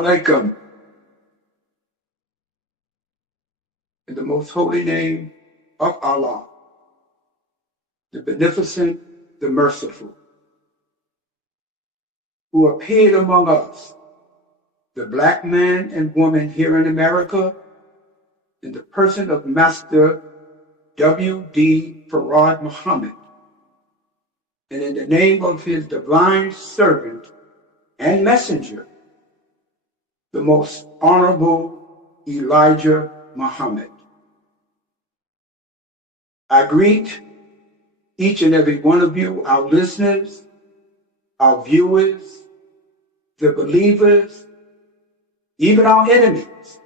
alaikum. In the most holy name of Allah, the beneficent, the merciful, who appeared among us, the black man and woman here in America, in the person of Master W.D. Farad Muhammad, and in the name of his divine servant and messenger, the most honorable Elijah Muhammad. I greet each and every one of you, our listeners, our viewers, the believers, even our enemies,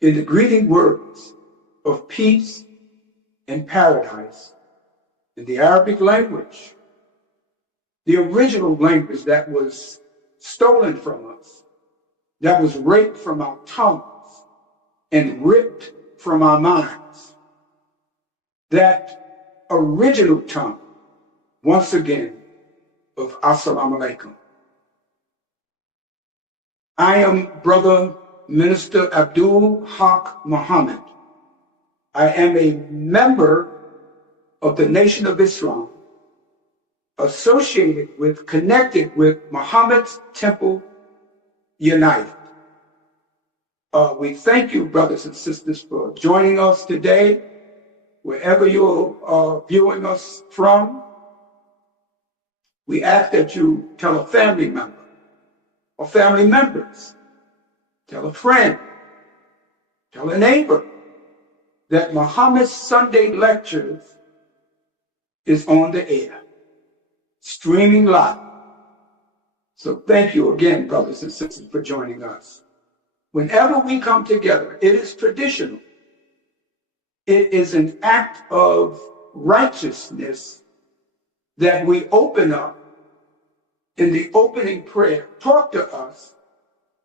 in the greeting words of peace and paradise in the Arabic language, the original language that was stolen from us, that was raped from our tongues and ripped from our minds. That original tongue, once again, of Assalamu alaikum. I am Brother Minister Abdul Haq Muhammad. I am a member of the Nation of Islam, associated with, connected with Muhammad's Temple United. We thank you, brothers and sisters, for joining us today, wherever you are viewing us from. We ask that you tell a family member or family members, tell a friend, tell a neighbor that Muhammad's Sunday Lectures is on the air, streaming live. So thank you again, brothers and sisters, for joining us. Whenever we come together, it is traditional. It is an act of righteousness that we open up in the opening prayer, taught to us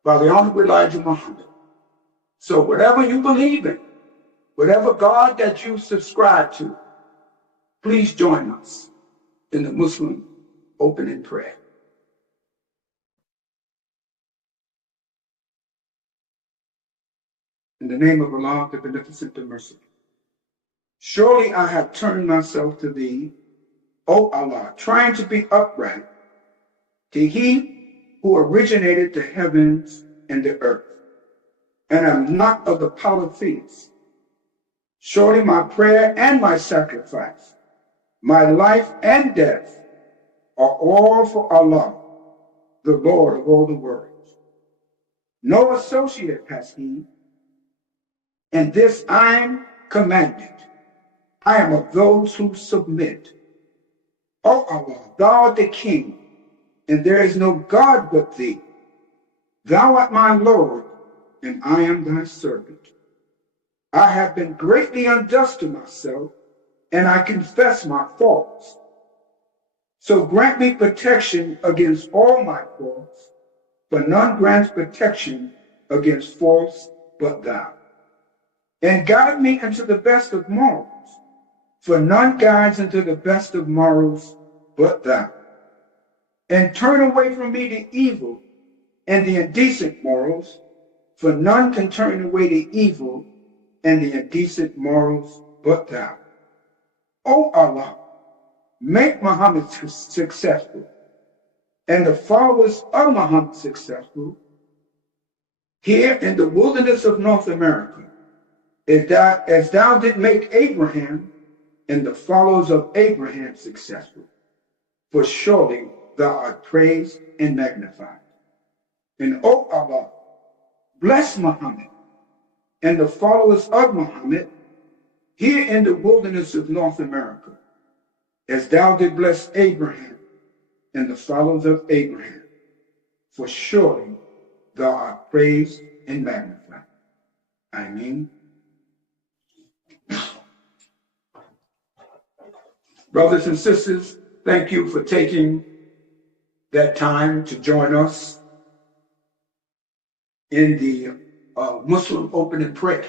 by the Honorable Elijah Muhammad. So whatever you believe in, whatever God that you subscribe to, please join us in the Muslim opening prayer. In the name of Allah, the Beneficent, the Merciful. Surely I have turned myself to thee, O Allah, trying to be upright, to he who originated the heavens and the earth, and am not of the polytheists. Surely my prayer and my sacrifice, my life and death, are all for Allah, the Lord of all the worlds. No associate has he, and this I am commanded. I am of those who submit. O Allah, thou art the King, and there is no God but thee. Thou art my Lord, and I am thy servant. I have been greatly unjust to myself, and I confess my faults. So grant me protection against all my faults, for none grants protection against faults but thou. And guide me into the best of morals, for none guides into the best of morals but thou. And turn away from me the evil and the indecent morals, for none can turn away the evil and the indecent morals but thou. O Allah, make Muhammad successful, and the followers of Muhammad successful, here in the wilderness of North America, as thou did make Abraham and the followers of Abraham successful. For surely thou art praised and magnified. And O Allah, bless Muhammad and the followers of Muhammad here in the wilderness of North America, as thou did bless Abraham and the followers of Abraham. For surely thou art praised and magnified. Ameen. Brothers and sisters, thank you for taking that time to join us in the Muslim opening prayer.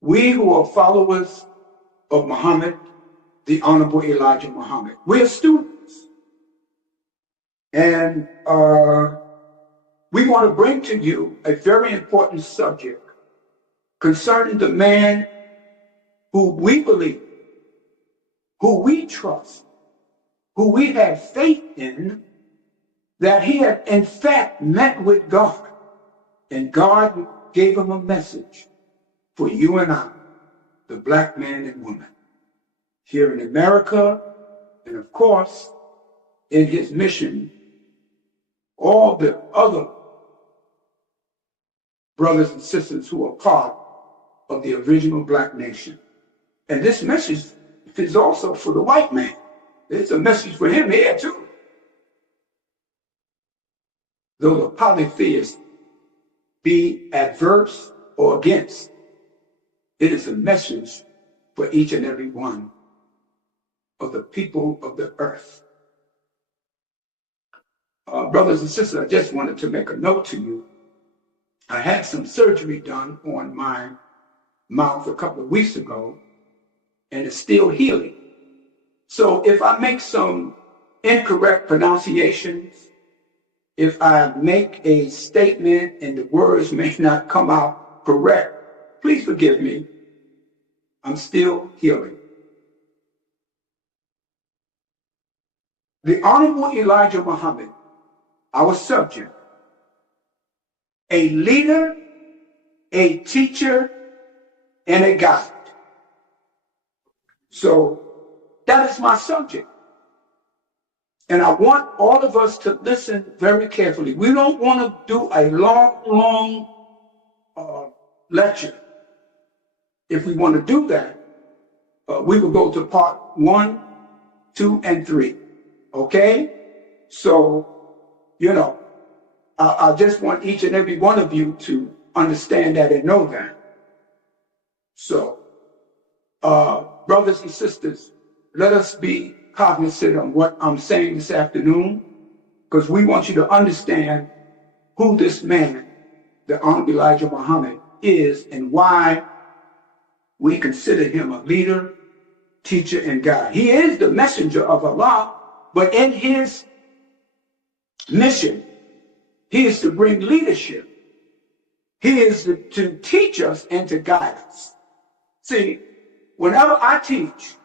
We who are followers of Muhammad the Honorable Elijah Muhammad. We're students. And we want to bring to you a very important subject concerning the man who we believe, who we trust, who we have faith in, that he had in fact met with God, and God gave him a message for you and I, the black man and woman, here in America, and of course, in his mission, all the other brothers and sisters who are part of the original black nation. And this message is also for the white man. There's a message for him here too. Though the polytheists be adverse or against, it is a message for each and every one of the people of the earth. Brothers and sisters, I just wanted to make a note to you. I had some surgery done on my mouth a couple of weeks ago, and it's still healing. So if I make some incorrect pronunciations, if I make a statement and the words may not come out correct, please forgive me. I'm still healing. The Honorable Elijah Muhammad, our subject, a leader, a teacher, and a guide. So that is my subject. And I want all of us to listen very carefully. We don't want to do a long lecture. If we want to do that, we will go to part 1, 2, and 3. Okay? So, I just want each and every one of you to understand that and know that. So, brothers and sisters, let us be cognizant of what I'm saying this afternoon, because we want you to understand who this man, the Honorable Elijah Muhammad, is and why we consider him a leader, teacher, and guide. He is the messenger of Allah, but in his mission, he is to bring leadership. He is to teach us and to guide us. See, whenever I teach,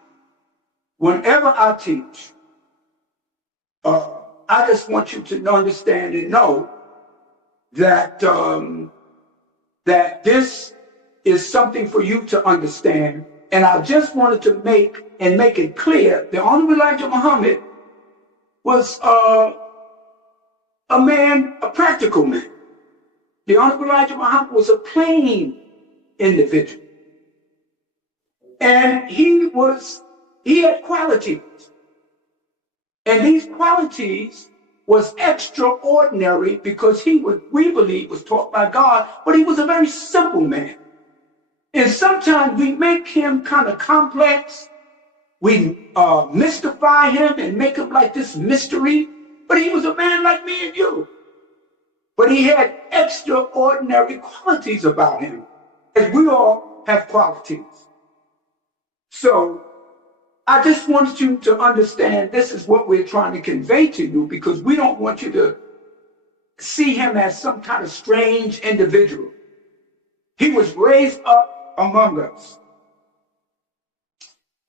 I just want you to understand and know that that this is something for you to understand. And I just wanted to make it clear, the Honorable Elijah Muhammad was a man, a practical man. The Honorable Elijah Muhammad was a plain individual. And he had qualities. And these qualities was extraordinary because we believe, was taught by God, but he was a very simple man. And sometimes we make him kind of complex. We mystify him and make him like this mystery. But he was a man like me and you. But he had extraordinary qualities about him, as we all have qualities. So I just wanted you to understand this is what we're trying to convey to you, because we don't want you to see him as some kind of strange individual. He was raised up among us.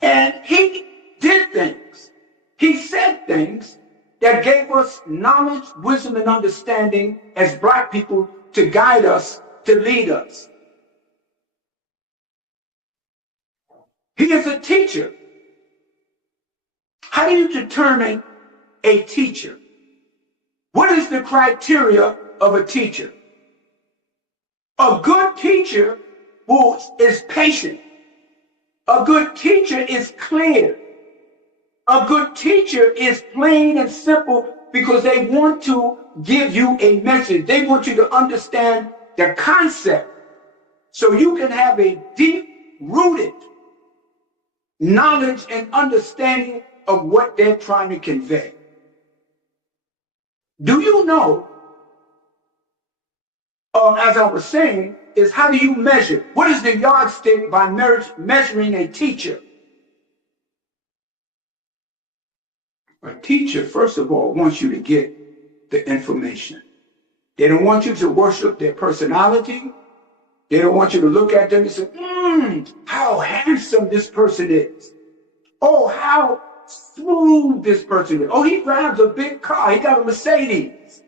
And he did things. He said things that gave us knowledge, wisdom, and understanding as black people to guide us, to lead us. He is a teacher. How do you determine a teacher? What is the criteria of a teacher? A good teacher who is patient. A good teacher is clear. A good teacher is plain and simple because they want to give you a message. They want you to understand the concept so you can have a deep-rooted knowledge and understanding of what they're trying to convey. Do you know, as I was saying, is how do you measure? What is the yardstick by measuring a teacher? A teacher, first of all, wants you to get the information. They don't want you to worship their personality. They don't want you to look at them and say, how handsome this person is. Oh, how smooth this person is. Oh, he drives a big car. He got a Mercedes.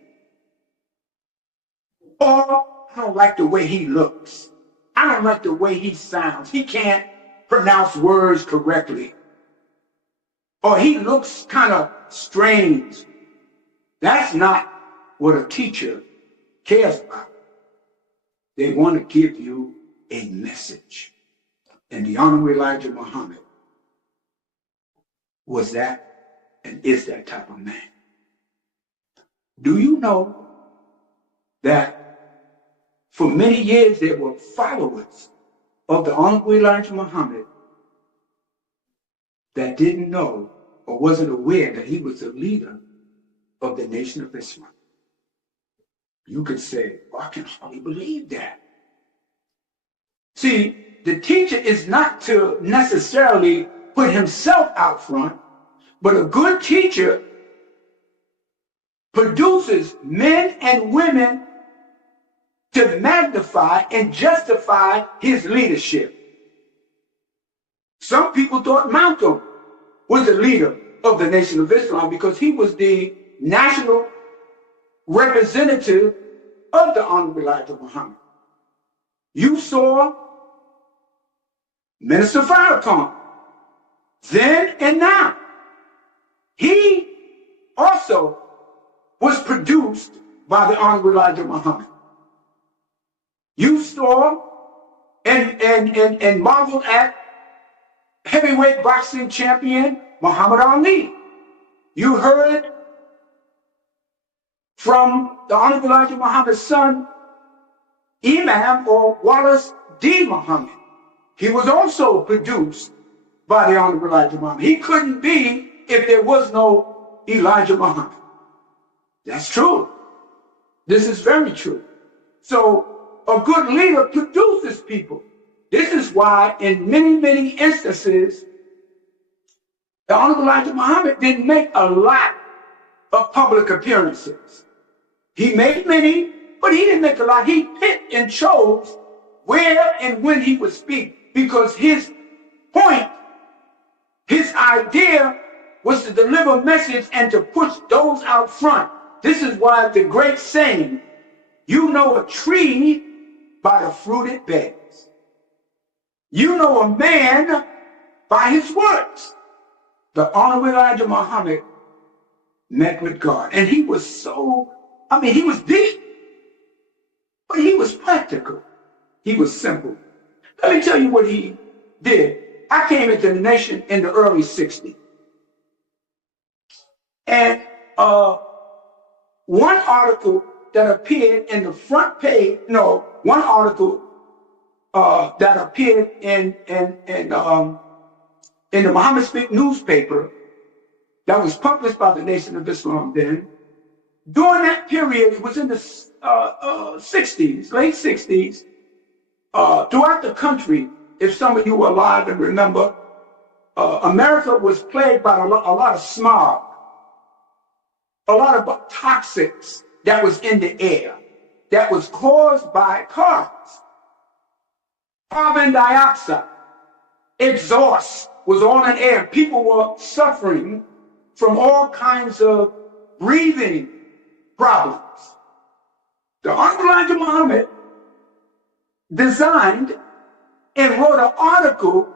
Or, I don't like the way he looks. I don't like the way he sounds. He can't pronounce words correctly. Or he looks kind of strange. That's not what a teacher cares about. They want to give you a message. And the Honorable Elijah Muhammad was that and is that type of man. Do you know that for many years there were followers of the Honorable Elijah Muhammad that didn't know or wasn't aware that he was the leader of the Nation of Islam? You could say, well, I can hardly believe that. See, the teacher is not to necessarily put himself out front, but a good teacher produces men and women to magnify and justify his leadership. Some people thought Malcolm was the leader of the Nation of Islam because he was the national representative of the Honorable Elijah Muhammad. You saw Minister Farrakhan, then and now. He also was produced by the Honorable Elijah Muhammad. You saw and marveled at heavyweight boxing champion Muhammad Ali. You heard from the Honorable Elijah Muhammad's son, Imam or Wallace D. Muhammad. He was also produced by the Honorable Elijah Muhammad. He couldn't be if there was no Elijah Muhammad. That's true. This is very true. So a good leader produces people. This is why in many, many instances, the Honorable Elijah Muhammad didn't make a lot of public appearances. He made many, but he didn't make a lot. He picked and chose where and when he would speak because his point, his idea was to deliver a message and to push those out front. This is why the great saying, you know a tree by the fruit it bears. You know a man by his works. The Honorable Elijah Muhammad met with God. And he was he was deep, but he was practical. He was simple. Let me tell you what he did. I came into the nation in the early 60s. And one article that appeared in the front page, one article that appeared in the Muhammad Speak newspaper that was published by the Nation of Islam then. During that period, it was in the 60s, late 60s, throughout the country, if some of you were alive and remember, America was plagued by a lot of smog, a lot of toxics that was in the air that was caused by cars. Carbon dioxide, exhaust was on the air. People were suffering from all kinds of breathing problems. The Honorable Elijah Muhammad designed and wrote an article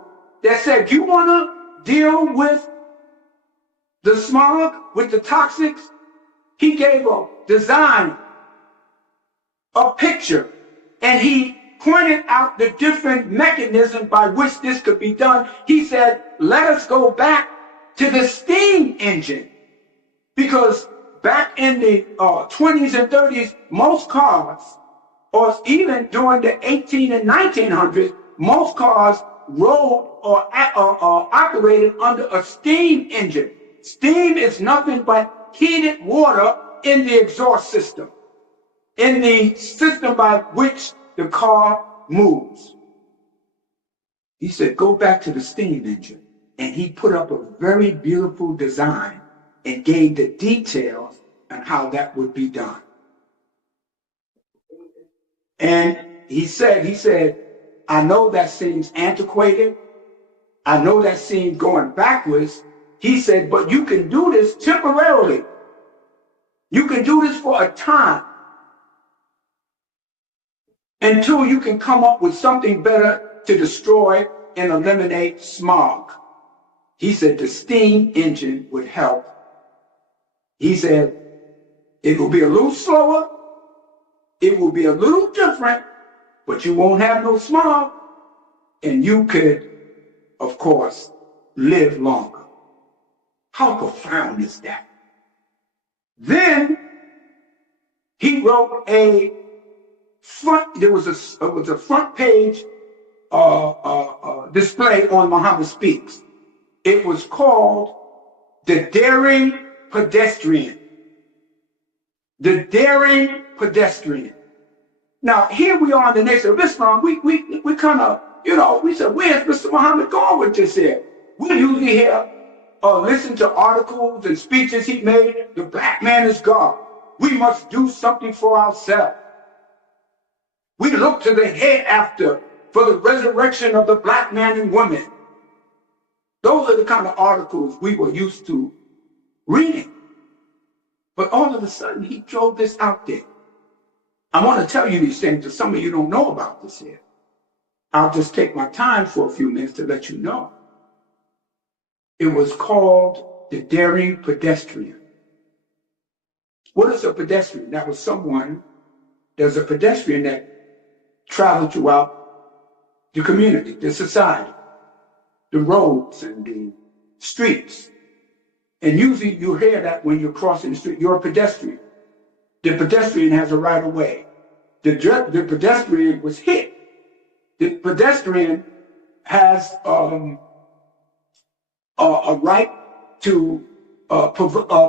that said, you want to deal with the smog, with the toxics? He gave a design, a picture, and he pointed out the different mechanisms by which this could be done. He said, let us go back to the steam engine, because back in the 20s and 30s, most cars, or even during the 18 and 1900s, most cars rode or operated under a steam engine. Steam is nothing but heated water in the exhaust system, in the system by which the car moves. He said, go back to the steam engine. And he put up a very beautiful design and gave the details on how that would be done. And he said, I know that seems antiquated. I know that seems going backwards. He said, but you can do this temporarily. You can do this for a time until you can come up with something better to destroy and eliminate smog. He said the steam engine would help. He said it will be a little slower, it will be a little different, but you won't have no smog, and you could, of course, live longer. How profound is that? Then he wrote a front, there was a front page display on Muhammad Speaks. It was called The Daring Pedestrian. The Daring Pedestrian. Now, here we are in the Nation of Islam. We kind of, we said, where's Mr. Muhammad going with this here? We usually hear, listen to articles and speeches he made. The black man is God. We must do something for ourselves. We look to the hereafter for the resurrection of the black man and woman. Those are the kind of articles we were used to reading. But all of a sudden, he drove this out there. I want to tell you these things because some of you don't know about this here. I'll just take my time for a few minutes to let you know. It was called The Daring Pedestrian. What is a pedestrian? That was someone, there's a pedestrian that traveled throughout the community, the society, the roads and the streets. And usually you hear that when you're crossing the street, you're a pedestrian. The pedestrian has a right of way. The pedestrian was hit. The pedestrian has a right to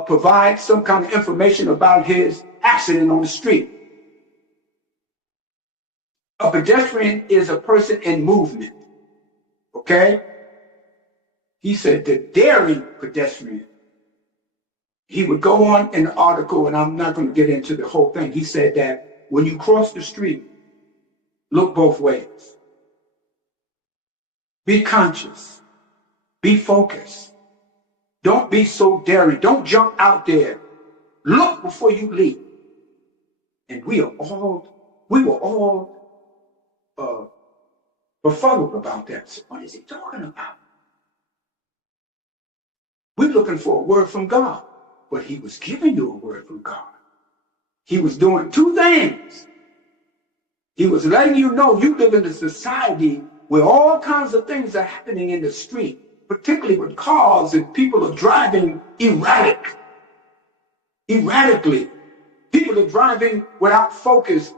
provide some kind of information about his accident on the street. A pedestrian is a person in movement. Okay? He said the daring pedestrian. He would go on in the article, and I'm not going to get into the whole thing. He said that when you cross the street, look both ways. Be conscious. Be focused. Don't be so daring. Don't jump out there. Look before you leap. And we were all befuddled about that. So what is he talking about? We're looking for a word from God. But he was giving you a word from God. He was doing two things. He was letting you know you live in a society where all kinds of things are happening in the street, particularly with cars and people are driving erratically. People are driving without focus,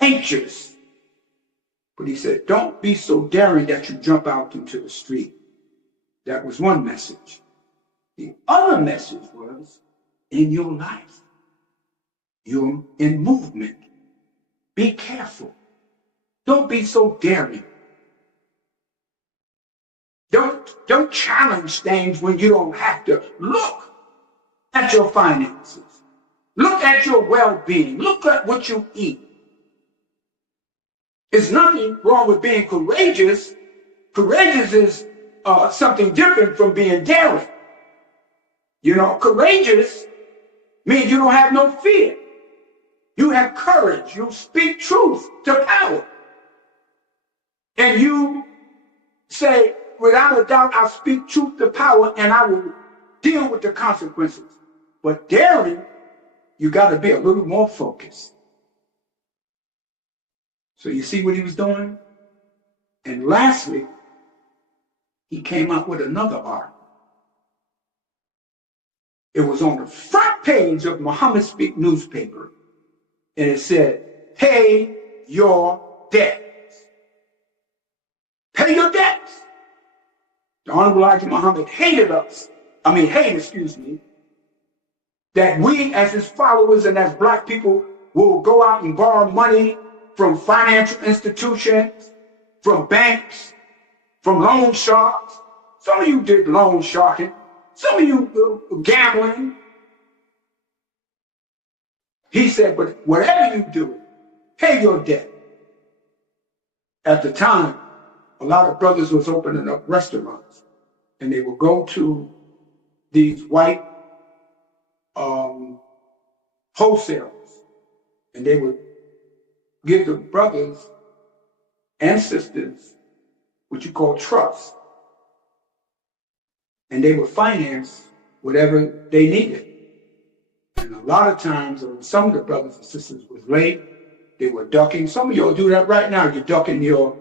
anxious. But he said, don't be so daring that you jump out into the street. That was one message. The other message was, in your life, you're in movement. Be careful. Don't be so daring. Don't challenge things when you don't have to. Look at your finances. Look at your well-being. Look at what you eat. There's nothing wrong with being courageous. Courageous is something different from being daring. Courageous means you don't have no fear. You have courage. You speak truth to power. And you say, without a doubt, I speak truth to power and I will deal with the consequences. But daring, you got to be a little more focused. So you see what he was doing? And lastly, he came up with another article. It was on the front page of Muhammad Speak newspaper. And it said, pay your debts. Pay your debts. The Honorable Elijah Muhammad hated that we as his followers and as black people will go out and borrow money from financial institutions, from banks, from loan sharks. Some of you did loan sharking. Some of you gambling. He said, but whatever you do, pay your debt. At the time, a lot of brothers was opening up restaurants, and they would go to these white wholesalers, and they would give the brothers and sisters what you call trust, and they would finance whatever they needed. And a lot of times, when some of the brothers and sisters was late, they were ducking. Some of y'all do that right now. You're ducking your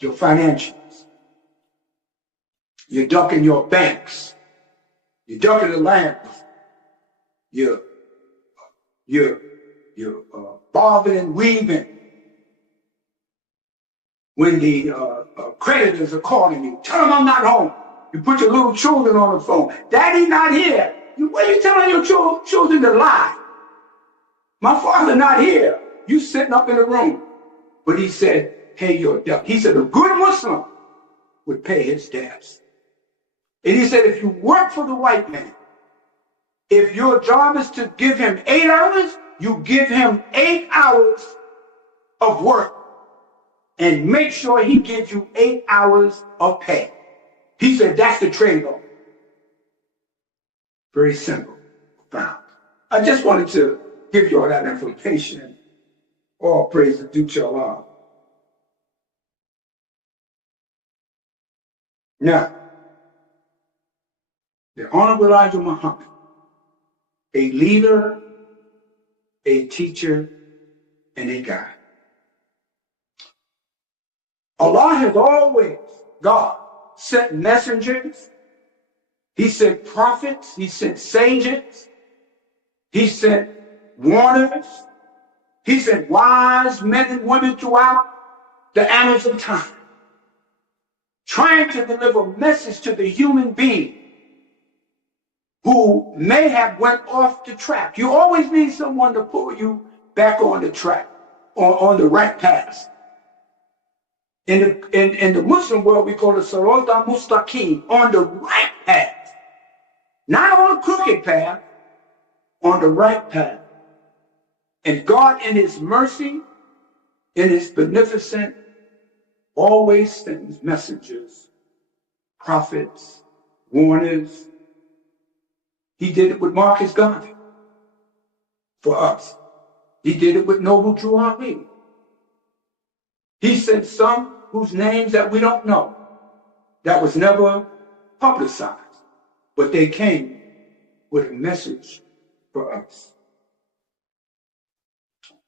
financials. You're ducking your banks. You're ducking the lands. You're bobbing and weaving when the creditors are calling you. Tell them I'm not home. You put your little children on the phone. Daddy not here. What are you telling your children to lie? My father not here. You sitting up in the room. But he said, pay your debt. He said a good Muslim would pay his debts. And he said, if you work for the white man, if your job is to give him 8 hours, you give him 8 hours of work and make sure he gives you 8 hours of pay. He said, that's the trade-off. Very simple, profound. I just wanted to give you all that information. All praise is due to Allah. Now, the Honorable Elijah Muhammad, a leader, a teacher, and a guide. Allah has always, God, sent messengers. He sent prophets. He sent sages. He sent warners. He sent wise men and women throughout the annals of time, trying to deliver a message to the human being who may have went off the track. You always need someone to pull you back on the track, on the right path. In the Muslim world, we call it Sirat al-Mustaqim, on the right path. Not on a crooked path, on the right path. And God, in his mercy, in his beneficence, always sends messengers, prophets, warners. He did it with Marcus Garvey for us. He did it with Noble Drew Ali. He sent some whose names that we don't know, that was never publicized, but they came with a message for us.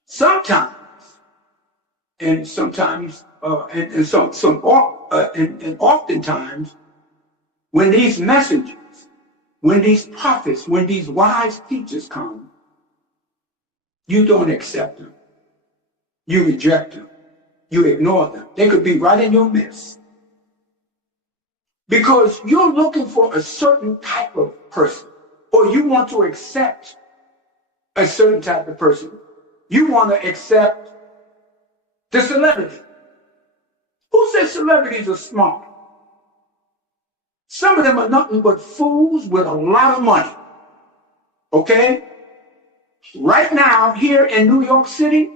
Sometimes, and oftentimes, when these messengers, when these prophets, when these wise teachers come, you don't accept them. You reject them. You ignore them. They could be right in your midst. Because you're looking for a certain type of person, or you want to accept a certain type of person. You want to accept the celebrity. Who says celebrities are smart? Some of them are nothing but fools with a lot of money. Okay? Right now, here in New York City,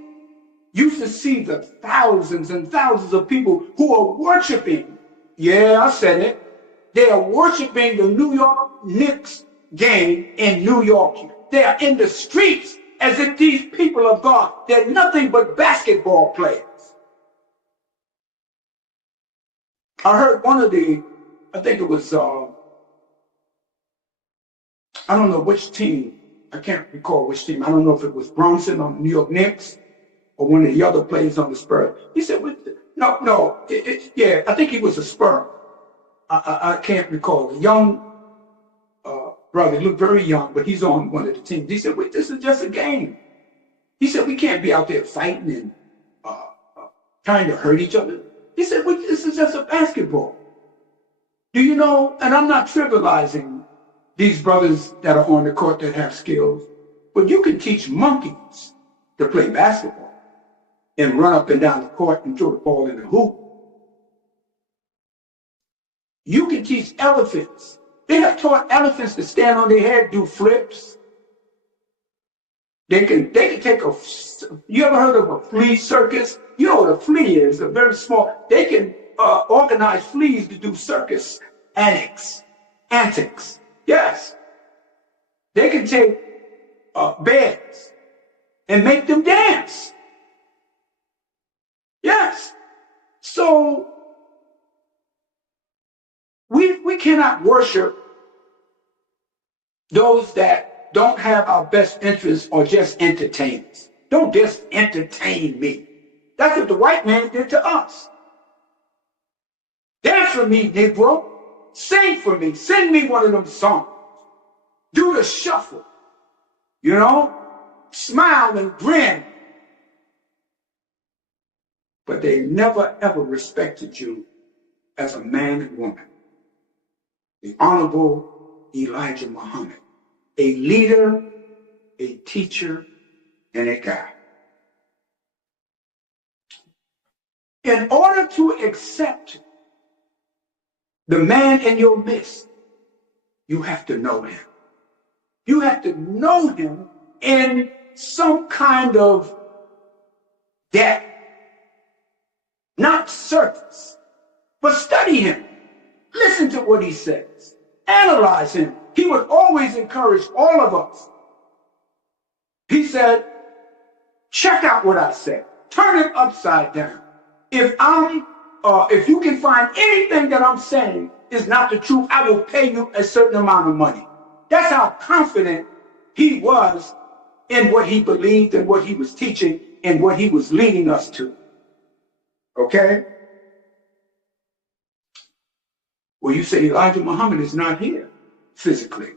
you should see the thousands and thousands of people who are worshiping. Yeah, I said it. They are worshiping the New York Knicks game in New York. They are in the streets as if these people are God. They're nothing but basketball players. I heard one of I think it was, I don't know which team. I can't recall which team. I don't know if it was Bronson on the New York Knicks or one of the other players on the Spurs. He said, yeah, I think he was a Spur. I can't recall. The young brother, he looked very young, but he's on one of the teams. He said, wait, this is just a game. He said, we can't be out there fighting and trying to hurt each other. He said, wait, this is just a basketball. Do you know, and I'm not trivializing these brothers that are on the court that have skills, but you can teach monkeys to play basketball and run up and down the court and throw the ball in the hoop. You can teach elephants They have taught elephants to stand on their head, do flips. They can take a, you ever heard of a flea circus? You know what a flea is, a very small, they can organize fleas to do circus antics. Yes. They can take beds and make them dance. Yes. So we cannot worship those that don't have our best interests or just entertain us. Don't just entertain me. That's what the white man did to us. Dance for me, Negro. Sing for me. Sing me one of them songs. Do the shuffle. You know? Smile and grin. But they never, ever respected you as a man and woman. The Honorable Elijah Muhammad, a leader, a teacher, and a guide. In order to accept the man in your midst, you have to know him. You have to know him in some kind of depth, not surface, but study him. Listen to what he says. Analyze him. He would always encourage all of us. He said, check out what I said. Turn it upside down. If you can find anything that I'm saying is not the truth, I will pay you a certain amount of money. That's how confident he was in what he believed and what he was teaching and what he was leading us to. Okay? Well, you say Elijah Muhammad is not here physically.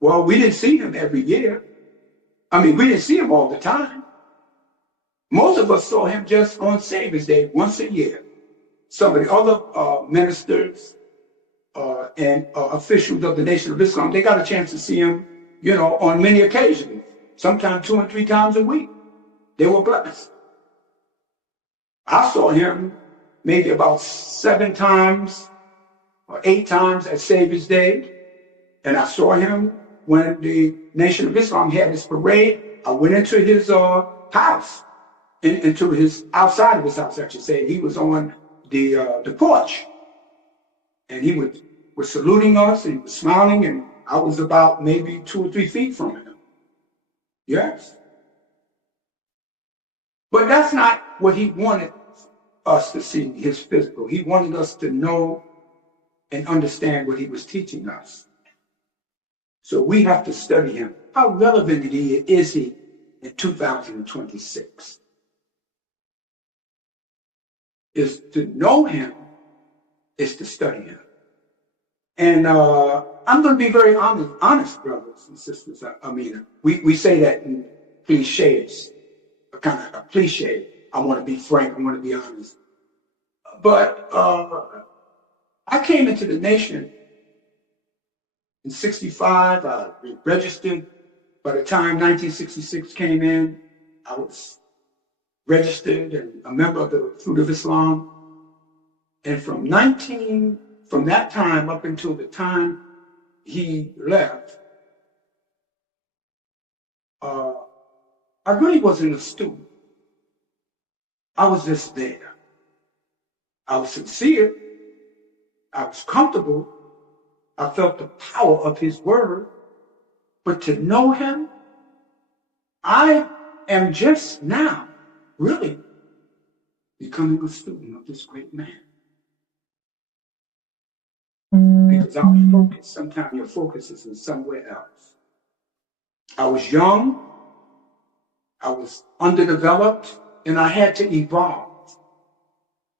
Well, we didn't see him every year. I mean, we didn't see him all the time. Most of us saw him just on Savior's Day, once a year. Some of the other ministers and officials of the Nation of Islam, they got a chance to see him, you know, on many occasions, sometimes 2 and 3 times a week. They were blessed. I saw him maybe about 7 times or 8 times at Savior's Day. And I saw him when the Nation of Islam had his parade. I went into his house, into his, outside of his house, I should say. He was on the porch. And he was saluting us, and he was smiling, and I was about maybe 2 or 3 feet from him. Yes. But that's not what he wanted us to see, his physical. He wanted us to know and understand what he was teaching us. So we have to study him. How relevant is he in 2026? Is to know him, is to study him. And I'm going to be very honest, brothers and sisters. I mean, we say that in cliches, a kind of a cliche. I want to be frank, I want to be honest. But I came into the nation in 65. I registered. By the time 1966 came in, I was registered and a member of the Fruit of Islam. And from that time up until the time he left, I really wasn't a student. I was just there. I was sincere. I was comfortable. I felt the power of his word. But to know him, I am just now really becoming a student of this great man. Because our focus, sometimes your focus is in somewhere else. I was young, I was underdeveloped, and I had to evolve.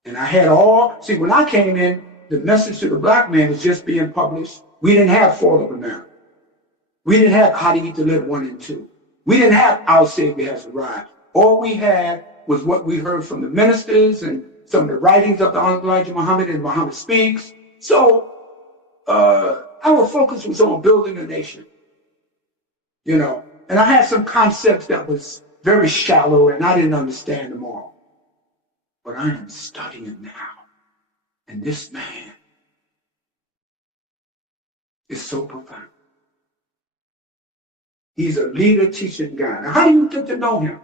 And I had when I came in, the message to the black man was just being published. We didn't have Fall of America. We didn't have How to Eat to Live 1 and 2. We didn't have Our Savior Has Arrived. All we had was what we heard from the ministers and some of the writings of the Honorable Elijah Muhammad and Muhammad Speaks. So our focus was on building a nation, you know. And I had some concepts that was very shallow and I didn't understand them all. But I am studying now. And this man is so profound. He's a leader, teaching guy. Now, how do you get to know him?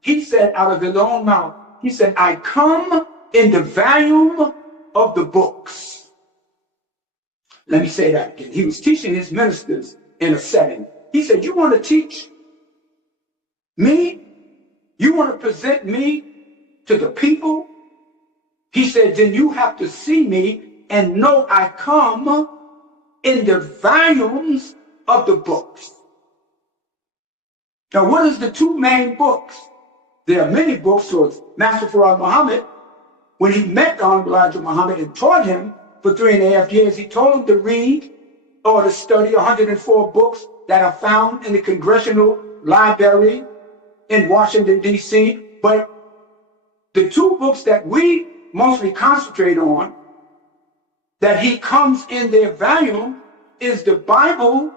He said out of his own mouth, he said, I come in the volume of the books. Let me say that again. He was teaching his ministers in a setting. He said, you want to teach me? You want to present me to the people? He said, then you have to see me and know I come in the volumes of the books. Now, what is the two main books? There are many books. So Master Farad Muhammad, when he met the Honorable Elijah Muhammad and taught him for 3.5 years, he told him to read or to study 104 books that are found in the Congressional Library in Washington, D.C. But the two books that we mostly concentrate on, that he comes in their volume, is the Bible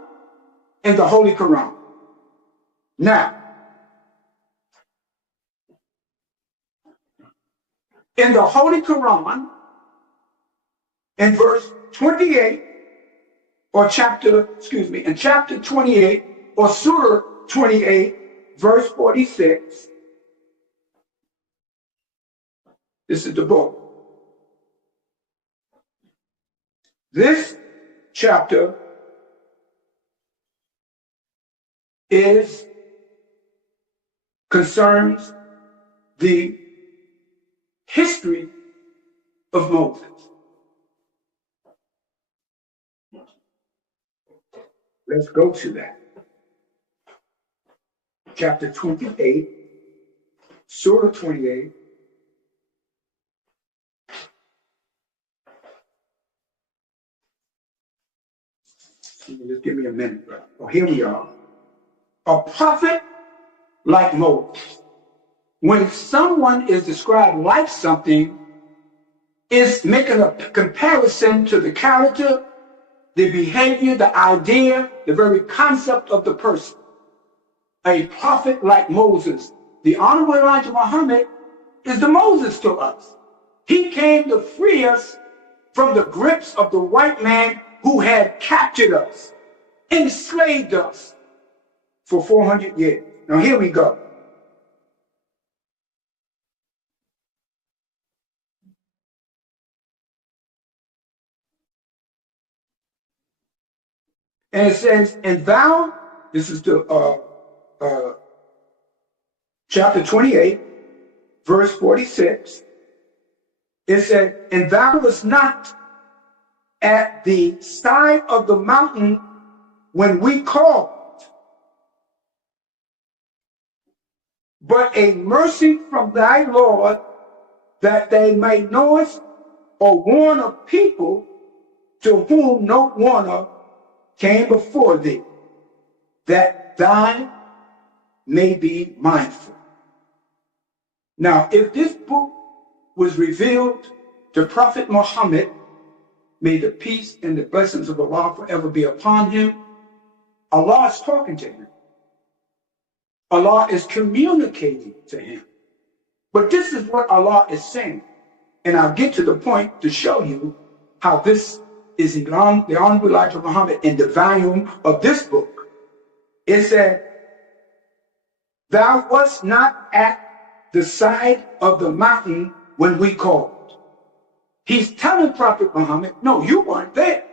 and the Holy Quran. Now, in the Holy Quran, in verse 28, in chapter 28, or Surah 28, verse 46, this is the book. This chapter concerns the history of Moses. Let's go to that. Chapter 28, Surah 28. Just give me a minute. Oh, here we are. A prophet like Moses. When someone is described like something, it's making a comparison to the character, the behavior, the idea, the very concept of the person. A prophet like Moses. The Honorable Elijah Muhammad is the Moses to us. He came to free us from the grips of the white man who had captured us, enslaved us for 400 years. Now here we go. And it says, and thou, this is the chapter 28, verse 46. It said, and thou was not at the side of the mountain when we called, but a mercy from thy Lord, that they may know us or warn a people to whom no warner came before thee, that thou may be mindful. Now, if this book was revealed to Prophet Muhammad, may the peace and the blessings of Allah forever be upon him, Allah is talking to him. Allah is communicating to him. But this is what Allah is saying. And I'll get to the point to show you how this is the Honorable Elijah Muhammad in the volume of this book. It said, thou wast not at the side of the mountain when we called. He's telling Prophet Muhammad, no, you weren't there.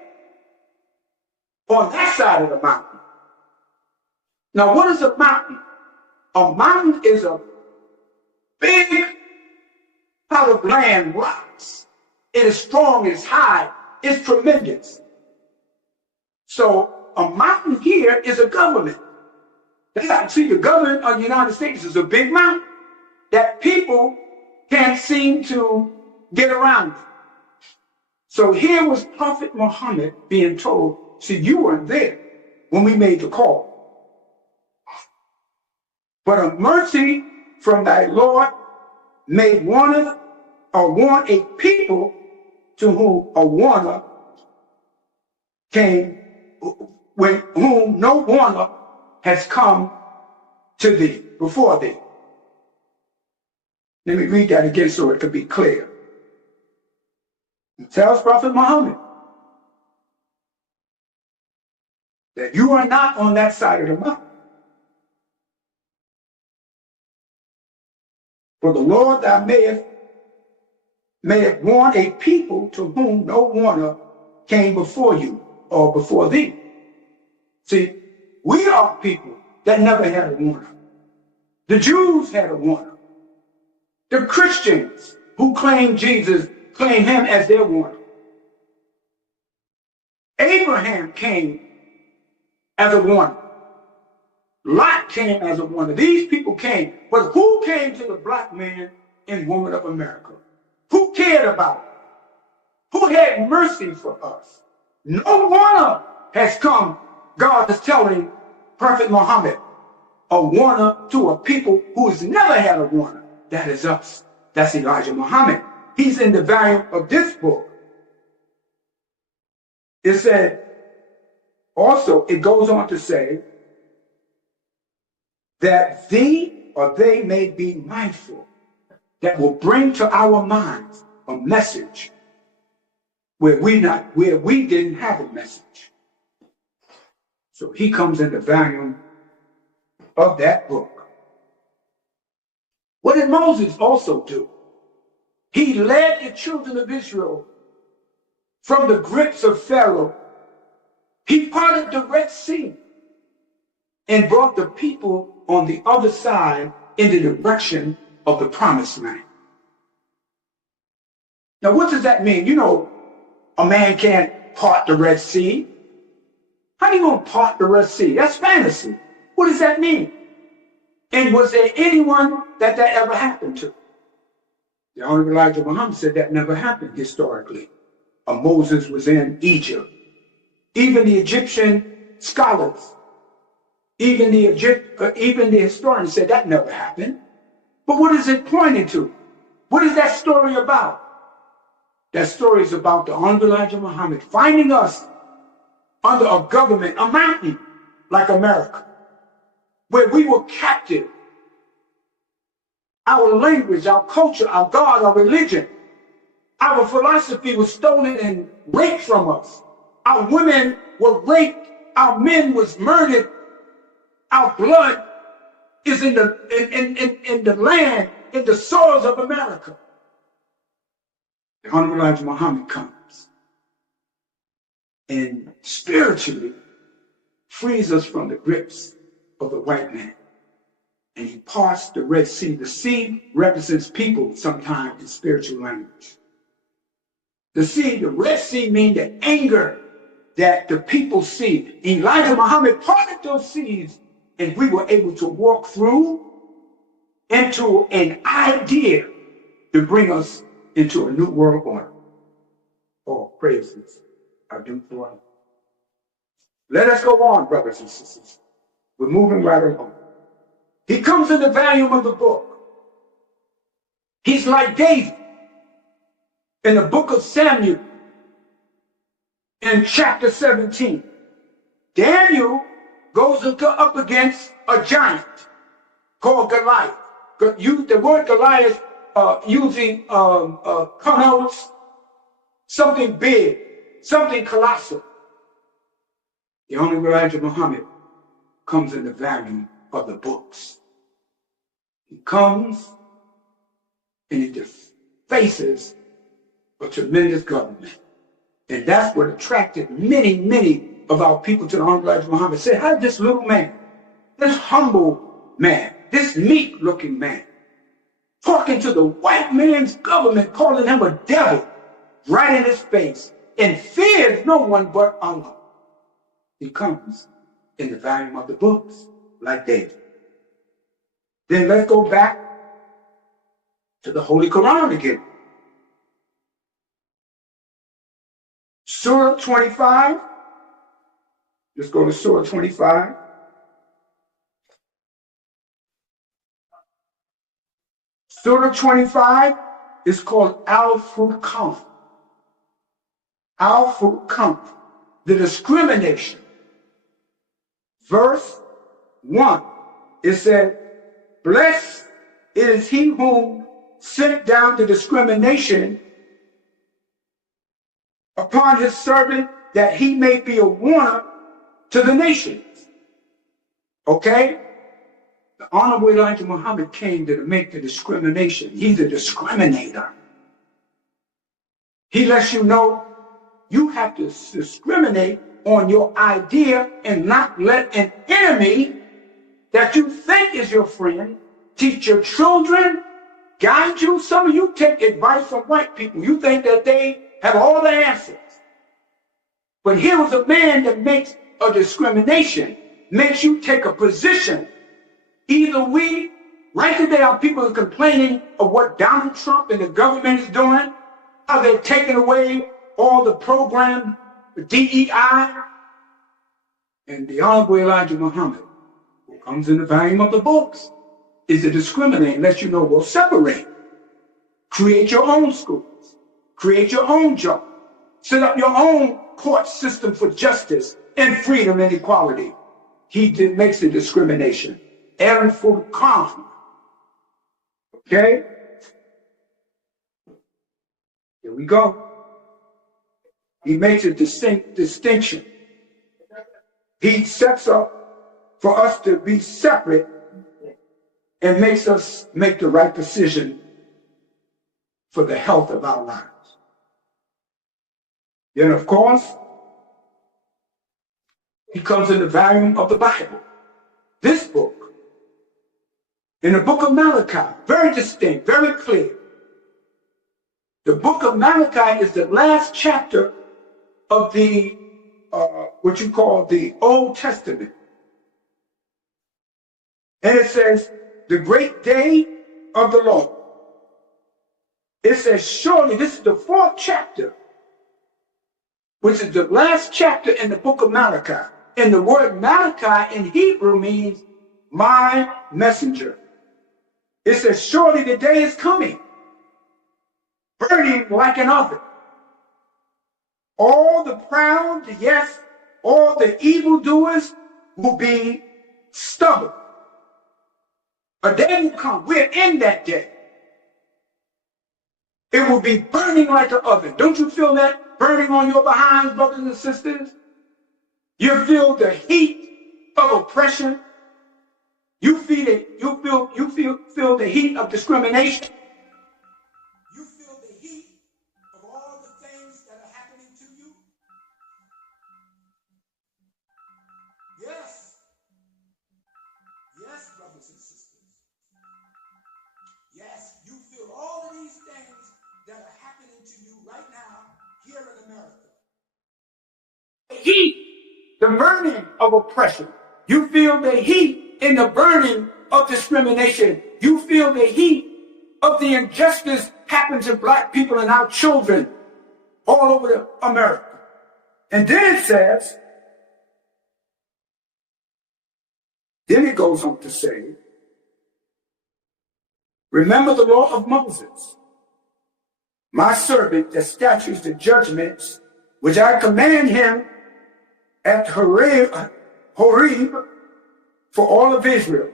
On that side of the mountain. Now, what is a mountain? A mountain is a big pot of land, rocks. It is strong, it's high, it's tremendous. So a mountain here is a government. See, the government of the United States is a big mountain that people can't seem to get around. So here was Prophet Muhammad being told, see, you weren't there when we made the call. But a mercy from thy Lord may warn a people to whom a warner came, when whom no warner has come to thee, before thee. Let me read that again so it could be clear. It tells Prophet Muhammad, that you are not on that side of the mountain. For the Lord thou mayest warn a people to whom no warner came before you or before thee. See, we are people that never had a warner. The Jews had a warner. The Christians who claim Jesus claim him as their warner. Abraham came as a warner. Lot came as a warner. These people came. But who came to the black man and woman of America? Who cared about it? Who had mercy for us? No warner has come. God is telling Prophet Muhammad, a warner to a people who has never had a warner. That is us. That's Elijah Muhammad. He's in the volume of this book. It said, also, it goes on to say, that thee or they may be mindful, that will bring to our minds a message where we didn't have a message. So he comes in the volume of that book. What did Moses also do? He led the children of Israel from the grips of Pharaoh. He parted the Red Sea and brought the people on the other side in the direction of the promised land. Now, what does that mean? You know, a man can't part the Red Sea. How are you going to part the Red Sea? That's fantasy. What does that mean? And was there anyone that ever happened to? The Honorable Elijah Muhammad said that never happened historically. Moses was in Egypt. Even the Egyptian scholars, even the historians said that never happened. But what is it pointing to? What is that story about? That story is about the Honorable Elijah Muhammad finding us under a government, a mountain like America, where we were captive. Our language, our culture, our God, our religion, our philosophy was stolen and raped from us. Our women were raped. Our men was murdered. Our blood is in the land, in the soils of America. The Honorable Elijah Muhammad comes and spiritually frees us from the grips of the white man. And he parts the Red Sea. The sea represents people sometimes in spiritual language. The sea, the Red Sea, means the anger that the people see. Elijah Muhammad parted those seas, and we were able to walk through into an idea to bring us into a new world order. Oh, praises are due for him. Let us go on, brothers and sisters. We're moving right along. He comes in the volume of the book. He's like David in the book of Samuel in chapter 17. Daniel goes up against a giant called Goliath. Use the word Goliath using connotes something big, something colossal. The only Elijah Muhammad comes in the volume of the books. He comes and he faces a tremendous government. And that's what attracted many of our people to the Honorable Elijah Muhammad. Said, how did this little man, this humble man, this meek-looking man, talking to the white man's government, calling him a devil right in his face, and fears no one but Allah. He comes in the volume of the books, like David. Then let's go back to the Holy Quran again. Surah 25. Let's go to Surah 25. Surah 25 is called Al-Furqan. Al-Furqan, the discrimination. Verse 1, it said, blessed is he whom sent down the discrimination upon his servant, that he may be a warner to the nations. Okay? The Honorable Elijah Muhammad came to make the discrimination. He's a discriminator. He lets you know you have to discriminate on your idea and not let an enemy that you think is your friend teach your children, guide you. Some of you take advice from white people. You think that they have all the answers. But here was a man that makes a discrimination, makes you take a position. Either we, right today, our people are complaining of what Donald Trump and the government is doing, how they're taking away all the program, the DEI, and the Honorable Elijah Muhammad, who comes in the volume of the books, is to discriminate, let you know, we'll separate. Create your own schools. Create your own job. Set up your own court system for justice and freedom and equality. He makes a discrimination. Aaron for conflict. Okay? Here we go. He makes a distinction. He sets up for us to be separate and makes us make the right decision for the health of our lives. Then, of course, he comes in the volume of the Bible. This book, in the book of Malachi, very distinct, very clear. The book of Malachi is the last chapter of the, what you call the Old Testament. And it says, the great day of the Lord. It says, surely, this is the 4th chapter, which is the last chapter in the book of Malachi. And the word Malachi in Hebrew means my messenger. It says, surely the day is coming, burning like an oven. All the proud, yes, all the evildoers will be stubborn. A day will come. We're in that day. It will be burning like an oven. Don't you feel that burning on your behinds, brothers and sisters? You feel the heat of oppression. You feel it. Feel the heat of discrimination. You feel the heat of all the things that are happening to you. Yes. Yes, brothers and sisters. Yes, you feel all of these things that are happening to you right now here in America. The heat, the burning of oppression. You feel the heat in the burning of discrimination. You feel the heat of the injustice happening to black people and our children all over America. And then it says, then it goes on to say, remember the law of Moses, my servant, the statutes, the judgments, which I command him at Horeb for all of Israel.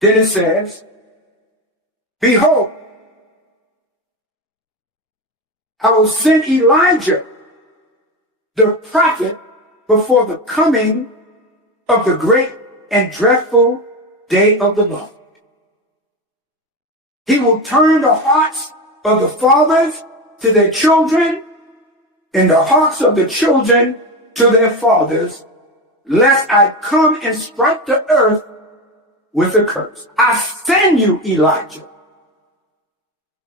Then it says, behold, I will send Elijah, the prophet, before the coming of the great and dreadful day of the Lord. He will turn the hearts of the fathers to their children and the hearts of the children to their fathers, lest I come and strike the earth with a curse. I send you Elijah.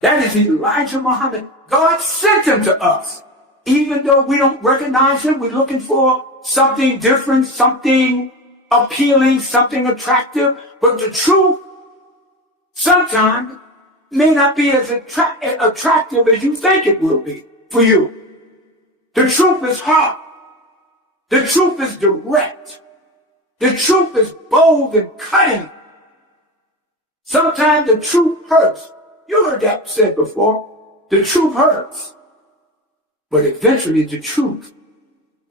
That is Elijah Muhammad. God sent him to us. Even though we don't recognize him, we're looking for something different, something appealing, something attractive. But the truth sometimes may not be as attractive as you think it will be for you. The truth is hard. The truth is direct. The truth is bold and cutting. Sometimes the truth hurts. You heard that said before. The truth hurts. But eventually the truth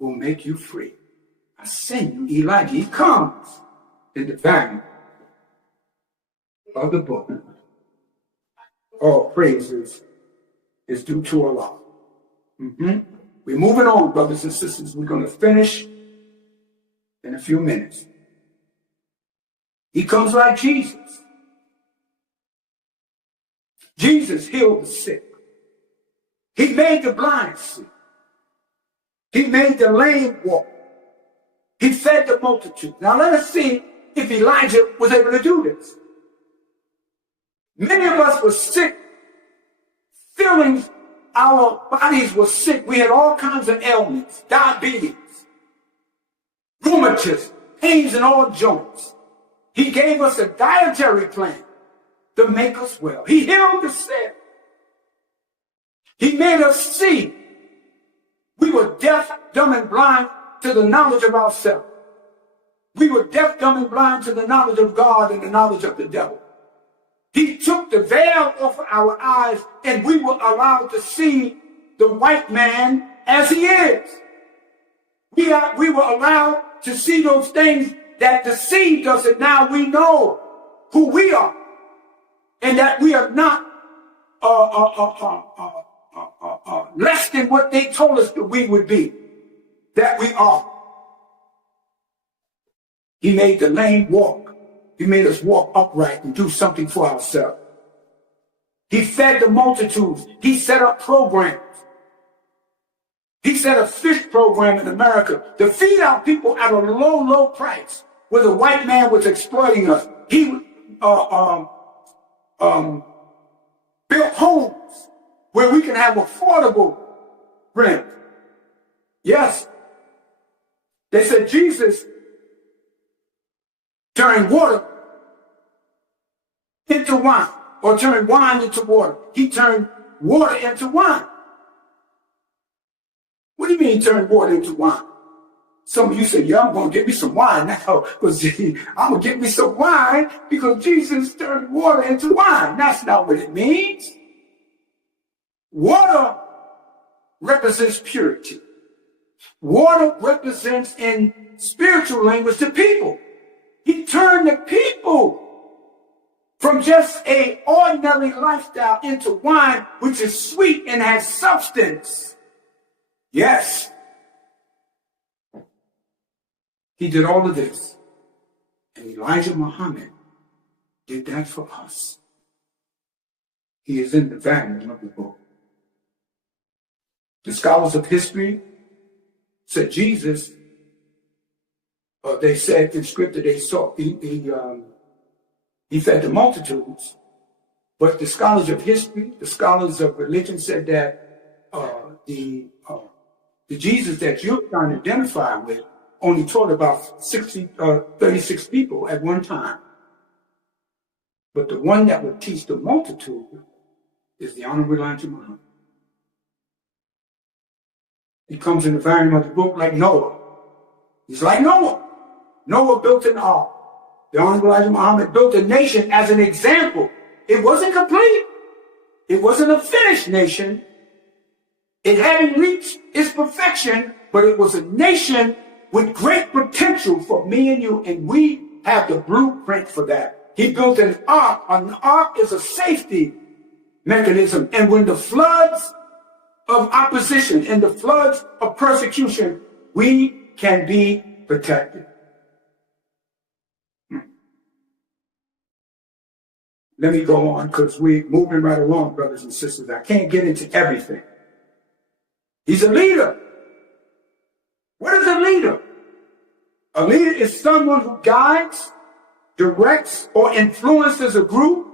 will make you free. I send you Elijah. He comes in the volume of the book. All praises is due to Allah. We're moving on, brothers and sisters. We're going to finish in a few minutes. He comes like Jesus. Jesus healed the sick. He made the blind see. He made the lame walk. He fed the multitude. Now let us see if Elijah was able to do this. Many of us were sick, feeling our bodies were sick. We had all kinds of ailments, diabetes, rheumatism, pains in all joints. He gave us a dietary plan to make us well. He healed the sick. He made us see. We were deaf, dumb, and blind to the knowledge of ourselves. We were deaf, dumb, and blind to the knowledge of God and the knowledge of the devil. He took the veil off of our eyes, and we were allowed to see the white man as he is. We were allowed to see those things that deceived us, and now we know who we are, and that we are not less than what they told us that we would be, that we are. He made the lame walk. He made us walk upright and do something for ourselves. He fed the multitudes. He set up programs. He set a fish program in America to feed our people at a low, low price, where the white man was exploiting us. He built homes where we can have affordable rent. Yes. They said Jesus turned water into wine, or turned wine into water. He turned water into wine. What do you mean he turned water into wine? Some of you say, yeah, I'm going to get me some wine now, because I'm going to get me some wine because Jesus turned water into wine. That's not what it means. Water represents purity. Water represents, in spiritual language, the people. He turned the people from just an ordinary lifestyle into wine, which is sweet and has substance. Yes. He did all of this. And Elijah Muhammad did that for us. He is in the volume of the book. The scholars of history said Jesus, they said in scripture he fed the multitudes. But the scholars of history, the scholars of religion said that the Jesus that you're trying to identify with only taught about 36 people at one time. But the one that would teach the multitude is the Honorable Elijah Muhammad. He comes in the volume of the book like Noah. He's like Noah. Noah built an ark. The Honorable Elijah Muhammad built a nation as an example. It wasn't complete. It wasn't a finished nation. It hadn't reached its perfection, but it was a nation with great potential for me and you, and we have the blueprint for that. He built an ark. An ark is a safety mechanism, and when the floods of opposition and the floods of persecution, we can be protected. Let me go on, because we're moving right along, brothers and sisters. I can't get into everything. He's a leader. What is a leader? A leader is someone who guides, directs, or influences a group,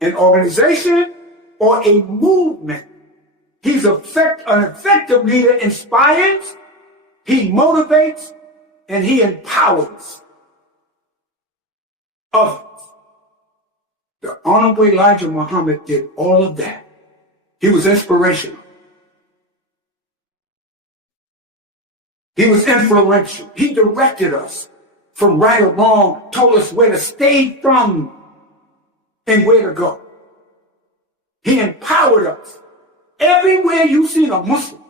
an organization, or a movement. He's an effective leader. Inspires, he motivates, and he empowers others. The Honorable Elijah Muhammad did all of that. He was inspirational. He was influential. He directed us from right or wrong, told us where to stay from and where to go. He empowered us. Everywhere you see a Muslim,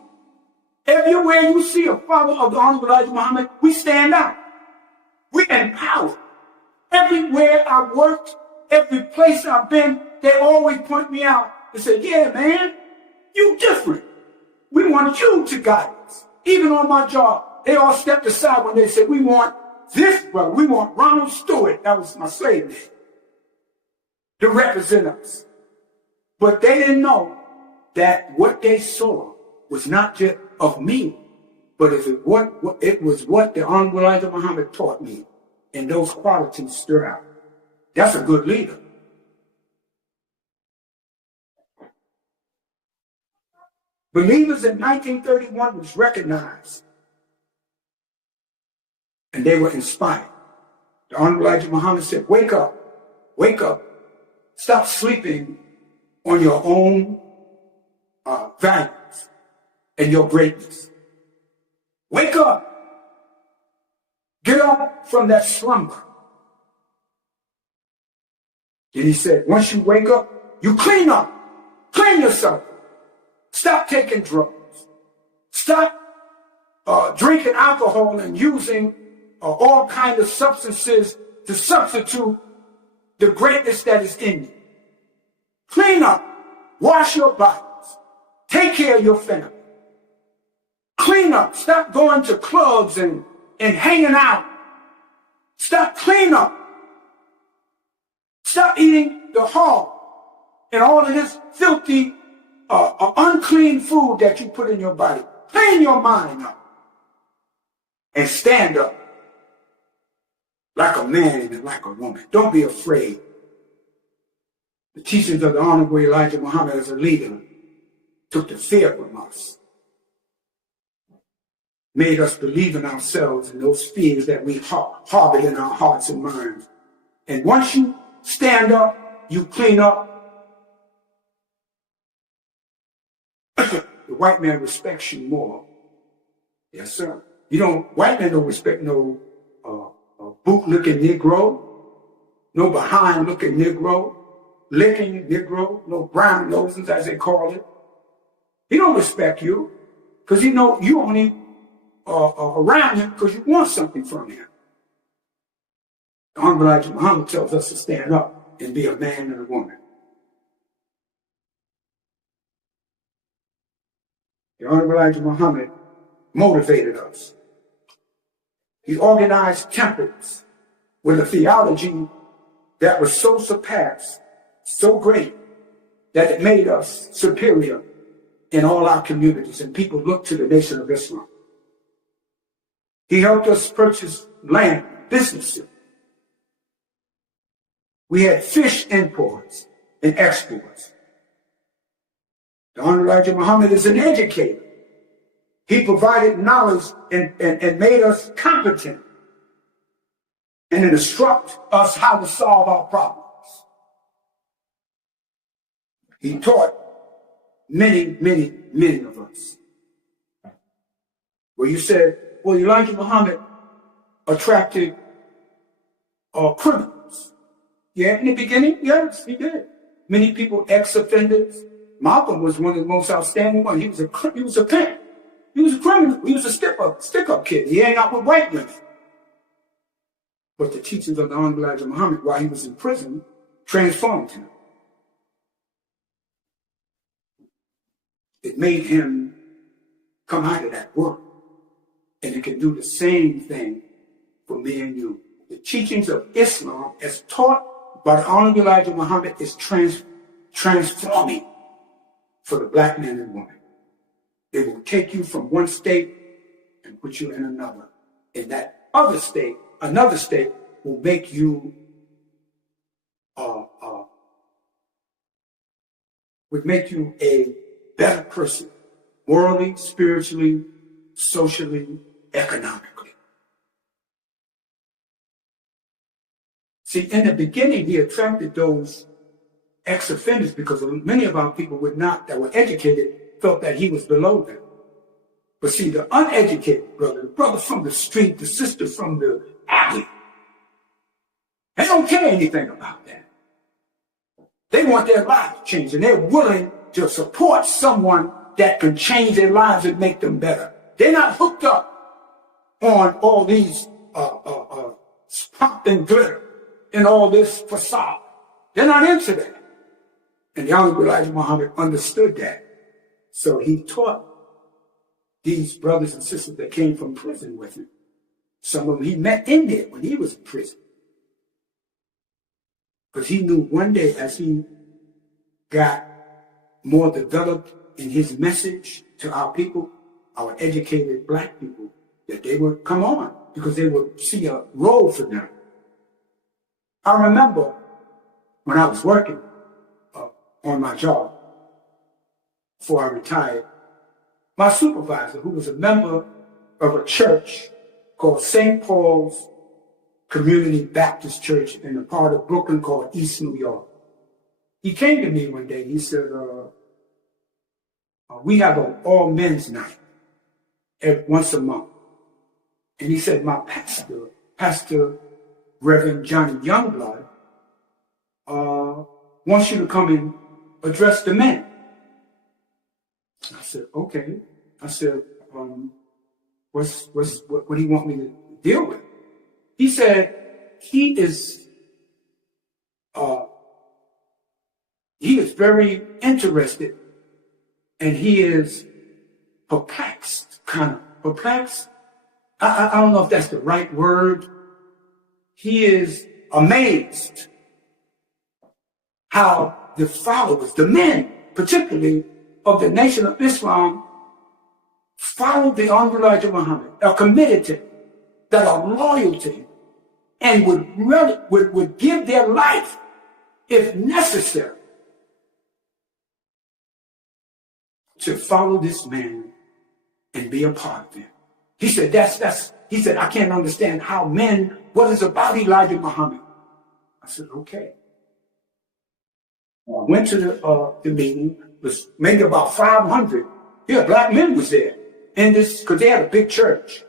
everywhere you see a follower of the Honorable Elijah Muhammad, we stand out. We empower. Everywhere I've worked, every place I've been, they always point me out and say, yeah, man, you different. We want you to guide us. Even on my job, they all stepped aside when they said, we want this brother. We want Ronald Stewart. That was my slave name. To represent us. But they didn't know that what they saw was not just of me, but it was what the Honorable Elijah Muhammad taught me. And those qualities stood out. That's a good leader. Believers in 1931 was recognized. And they were inspired. The Honorable Elijah Muhammad said, wake up, wake up. Stop sleeping on your own values and your greatness. Wake up. Get up from that slumber. Then he said, once you wake up, you clean up. Clean yourself. Stop taking drugs. Stop drinking alcohol and using all kinds of substances to substitute the greatness that is in you. Clean up. Wash your bodies. Take care of your family. Clean up. Stop going to clubs and hanging out. Stop. Clean up. Stop eating the hog and all of this filthy, unclean food that you put in your body. Clean your mind up. And stand up. Like a man and like a woman. Don't be afraid. The teachings of the Honorable Elijah Muhammad as a leader took the fear from us. Made us believe in ourselves and those fears that we harbored in our hearts and minds. And once you stand up, you clean up. The white man respects you more. Yes, sir. White men don't respect no boot-looking Negro, no behind-looking Negro, licking Negro, no brown noses, as they call it. He don't respect you because he know you only around him because you want something from him. The Honorable Elijah Muhammad tells us to stand up and be a man and a woman. The Honorable Elijah Muhammad motivated us. He organized temples with a theology that was so surpassed, so great, that it made us superior in all our communities, and people looked to the Nation of Islam. He helped us purchase land, businesses. We had fish imports and exports. The Honorable Elijah Muhammad is an educator. He provided knowledge and made us competent and instruct us how to solve our problems. He taught many, many, many of us. Well, you said, well, Elijah Muhammad attracted criminals. Yeah, in the beginning, yes, he did. Many people, ex-offenders. Malcolm was one of the most outstanding ones. He was a pimp. He was a criminal. He was a stick-up kid. He hang out with white women. But the teachings of the Honorable Elijah Muhammad while he was in prison transformed him. It made him come out of that world. And it can do the same thing for me and you. The teachings of Islam as taught by the Honorable Elijah Muhammad is transforming for the black man and woman. It will take you from one state and put you in another. In that other state, another state will make you a better person, morally, spiritually, socially, economically. See, in the beginning, he attracted those ex-offenders because many of our people that were educated felt that he was below them. But see, the uneducated brother, the brother from the street, the sister from the alley, they don't care anything about that. They want their lives changed, and they're willing to support someone that can change their lives and make them better. They're not hooked up on all these pomp and glitter and all this facade. They're not into that. And the Honorable Elijah Muhammad understood that. So he taught these brothers and sisters that came from prison with him. Some of them he met in there when he was in prison. Because he knew one day as he got more developed in his message to our people, our educated black people, that they would come on because they would see a role for them. I remember when I was working on my job before I retired, my supervisor, who was a member of a church called St. Paul's Community Baptist Church in a part of Brooklyn called East New York, he came to me one day. He said, we have an all men's night once a month. And he said, my Pastor Reverend Johnny Youngblood, wants you to come and address the men. I said, okay. I said, what do you want me to deal with? He said, he is very interested, and he is perplexed, kind of perplexed. I don't know if that's the right word. He is amazed how the followers, the men, particularly of the Nation of Islam, follow the Honorable Elijah Muhammad, are committed to him, that are loyal to him, and would give their life, if necessary, to follow this man and be a part of him. He said, he said, I can't understand how men, what is about Elijah Muhammad? I said, okay. I went to the meeting. It was maybe about 500. Yeah, black men was there. And this, because they had a big church.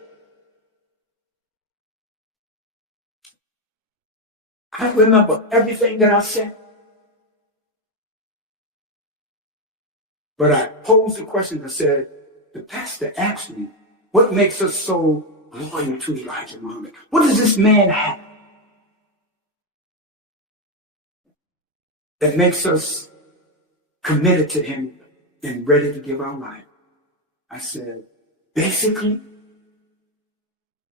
I remember everything that I said. But I posed the question. I said, the pastor asked me, what makes us so loyal to Elijah Muhammad? What does this man have that makes us committed to him and ready to give our life? I said, basically,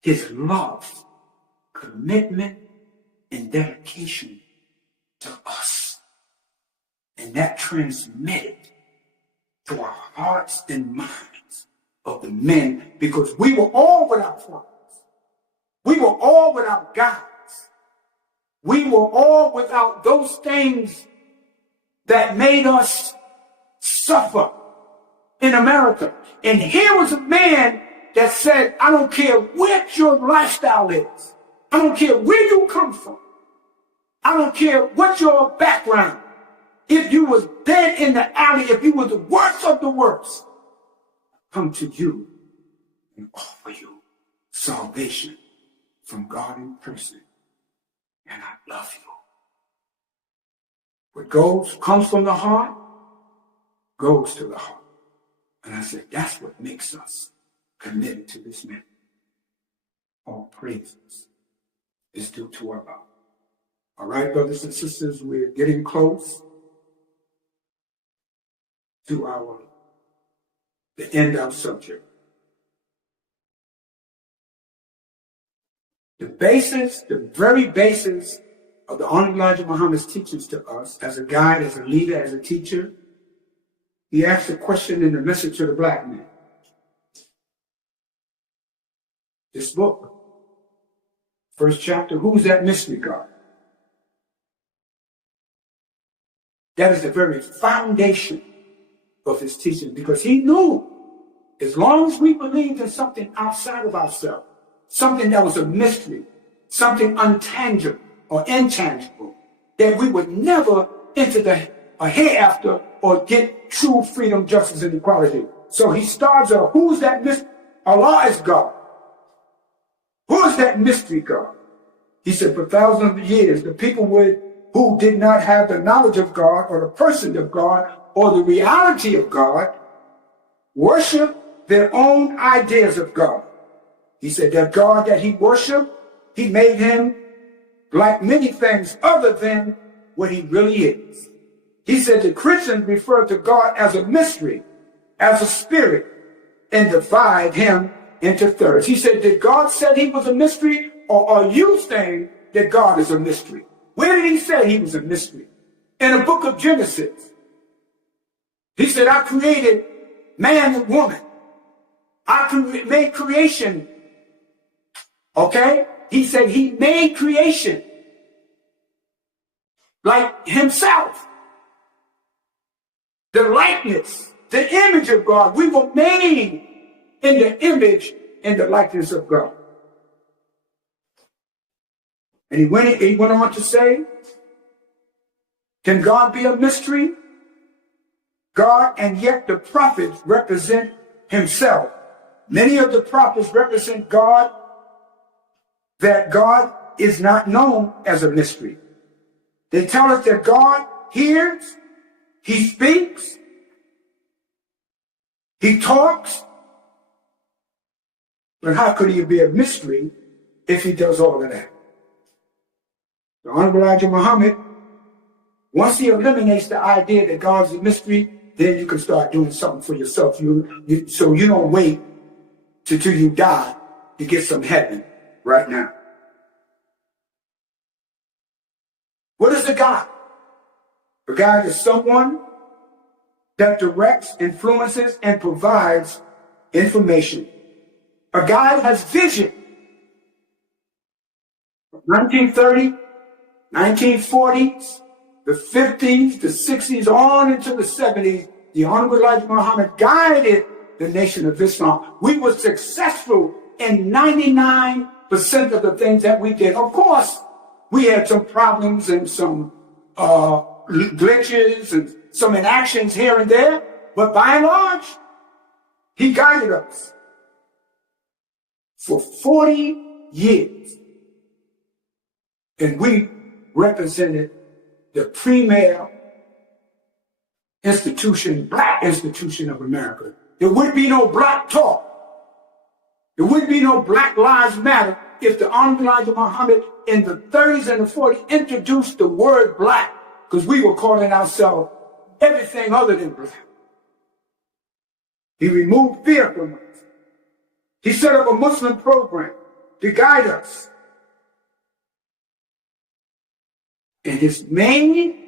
his love, commitment, and dedication to us. And that transmitted to our hearts and minds of the men, because we were all without fathers. We were all without guides. We were all without those things that made us suffer in America. And here was a man that said, I don't care what your lifestyle is. I don't care where you come from. I don't care what your background. If you was dead in the alley, if you were the worst of the worst, come to you and offer you salvation from God in person. And I love you. What comes from the heart, goes to the heart. And I said, that's what makes us committed to this man. All praises is due to our God. All right, brothers and sisters, we're getting close to the end of our subject. The basis, the very basis of the Honorable Elijah Muhammad's teachings to us, as a guide, as a leader, as a teacher, he asked a question in the Message to the Black Man. This book, first chapter, who's that mystery God? That is the very foundation of his teaching, because he knew as long as we believed in something outside of ourselves, something that was a mystery, something untangible or intangible, that we would never enter a hereafter or get true freedom, justice, and equality. So he starts out, who's that mystery? Allah is God. Who is that mystery God? He said, for thousands of years, the people who did not have the knowledge of God or the person of God or the reality of God worship their own ideas of God. He said that God that he worshiped, he made him like many things other than what he really is. He said the Christians refer to God as a mystery, as a spirit, and divide him into thirds. He said, did God say he was a mystery, or are you saying that God is a mystery? Where did he say he was a mystery? In the book of Genesis. He said, I created man and woman. I made creation. Okay? He said he made creation like himself. The likeness, the image of God. We were made in the image and the likeness of God. And he went on to say, can God be a mystery? God, and yet the prophets represent himself. Many of the prophets represent God, that God is not known as a mystery. They tell us that God hears, he speaks, he talks. But how could he be a mystery if he does all of that? The Honorable Elijah Muhammad, once he eliminates the idea that God's a mystery, then you can start doing something for yourself. So you don't wait till you die to get some heaven right now. What is a guide? A guide is someone that directs, influences, and provides information. A guide has vision. 1930, 1940s, the 50s, the 60s, on into the 70s, the Honorable Elijah Muhammad guided the Nation of Islam. We were successful in 99% of the things that we did. Of course, we had some problems and some glitches and some inactions here and there, but by and large, he guided us for 40 years. And we represented the premier institution, black institution of America. There would be no black talk. There would be no Black Lives Matter if the Honorable Elijah Muhammad in the 30s and the 40s introduced the word black, because we were calling ourselves everything other than black. He removed fear from us. He set up a Muslim program to guide us. And his main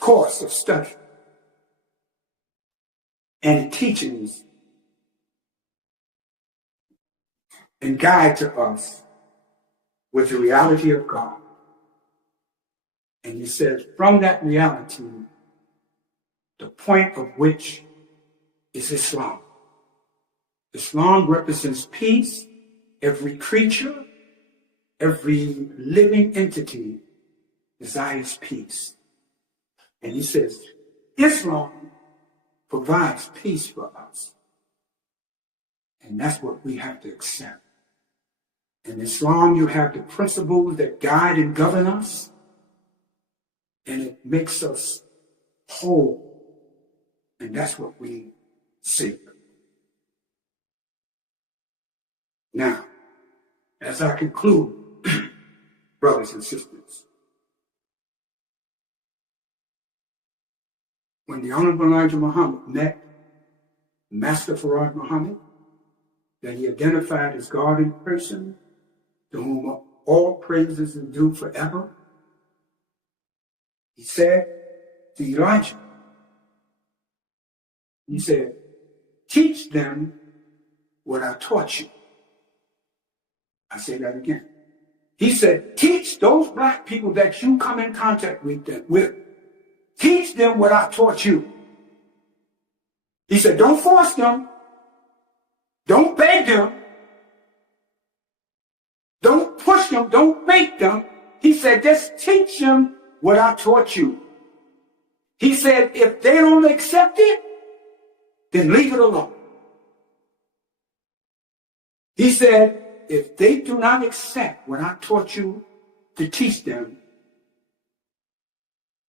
course of study and teachings and guide to us was the reality of God. And he says, from that reality, the point of which is Islam. Islam represents peace. Every creature, every living entity desires peace. And he says, Islam provides peace for us. And that's what we have to accept. In Islam, you have the principles that guide and govern us, and it makes us whole. And that's what we seek. Now, as I conclude, brothers and sisters, when the Honorable Elijah Muhammad met Master Farad Muhammad, that he identified as God in person, to whom all praises are due forever, he said to Elijah, he said, teach them what I taught you. I say that again. He said, teach those black people that you come in contact with teach them what I taught you. He said, don't force them. Don't beg them. Don't push them. Don't make them. He said, just teach them what I taught you. He said, if they don't accept it, then leave it alone. He said, if they do not accept what I taught you to teach them,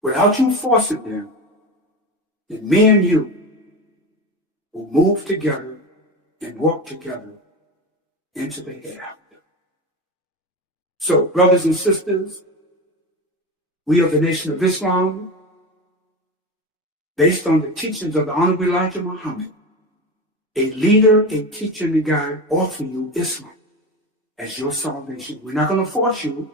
without you forcing them, then me and you will move together and walk together into the hereafter. So, brothers and sisters, we of the Nation of Islam, based on the teachings of the Honorable Elijah Muhammad, a leader, a teacher, and a guide offer you Islam as your salvation. We're not going to force you,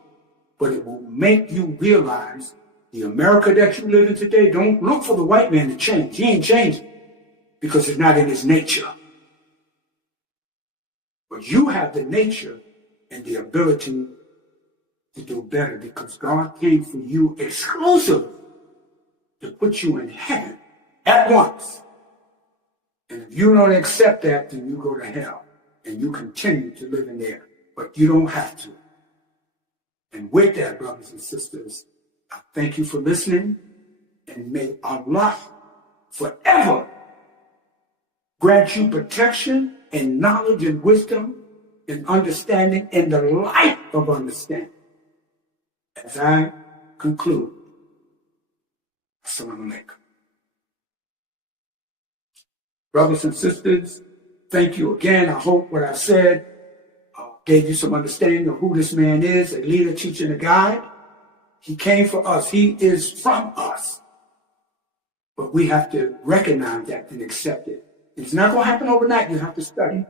but it will make you realize the America that you live in today. Don't look for the white man to change. He ain't changing because it's not in his nature. But you have the nature and the ability to do better because God came for you exclusively to put you in heaven at once. And if you don't accept that, then you go to hell and you continue to live in there. But you don't have to. And with that, brothers and sisters, I thank you for listening, and may Allah forever grant you protection and knowledge and wisdom and understanding and the light of understanding. As I conclude, Assalamu alaikum. Brothers and sisters, thank you again. I hope what I said gave you some understanding of who this man is, a leader, teacher, and a guide. He came for us. He is from us. But we have to recognize that and accept it. It's not going to happen overnight. You have to study.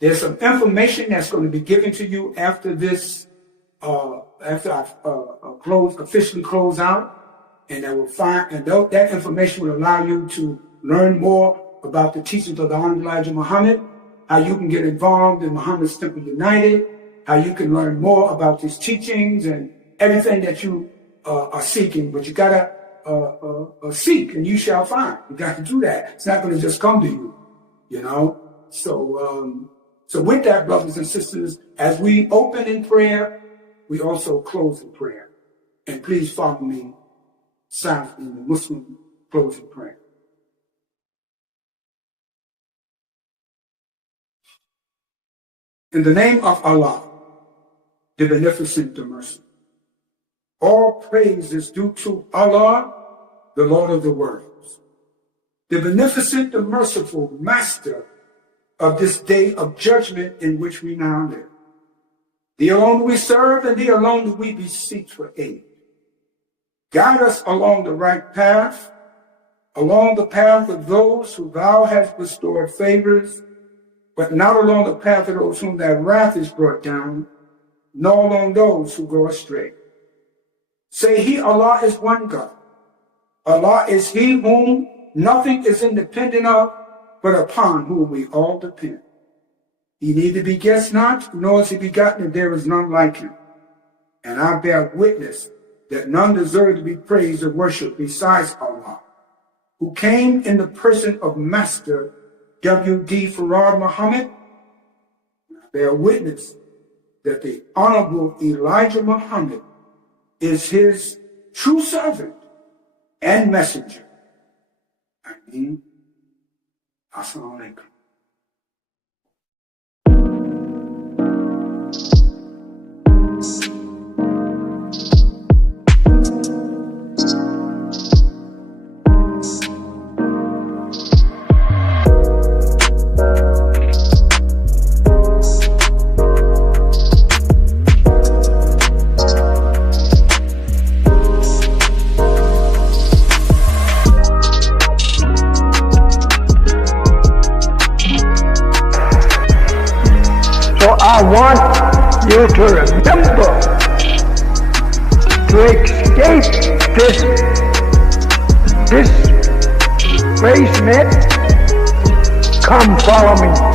There's some information that's going to be given to you after this, after I officially close out, and that information will allow you to learn more about the teachings of the Honorable Elijah Muhammad, how you can get involved in Muhammad's Temple United, how you can learn more about his teachings and everything that you are seeking. But you gotta seek and you shall find. You got to do that. It's not going to just come to you, you know. So with that, brothers and sisters, as we open in prayer, we also close in prayer. And please follow me silently in the Muslim closing prayer. In the name of Allah, the Beneficent, the Merciful. All praise is due to Allah, the Lord of the worlds, the Beneficent, the Merciful, Master of this day of judgment in which we now live. Thee alone we serve, and thee alone do we beseech for aid. Guide us along the right path, along the path of those who thou hast bestowed favors, but not along the path of those whom thy wrath is brought down, nor along those who go astray. Say he, Allah is one God. Allah is he whom nothing is independent of, but upon whom we all depend. He neither begets not, nor is he begotten, and there is none like him. And I bear witness that none deserve to be praised or worshipped besides Allah, who came in the person of Master W.D. Farad Muhammad. I bear witness that the Honorable Elijah Muhammad is his true servant and messenger. Ameen. Assalamu alaikum. I want you to remember to escape this disgracement. Come follow me.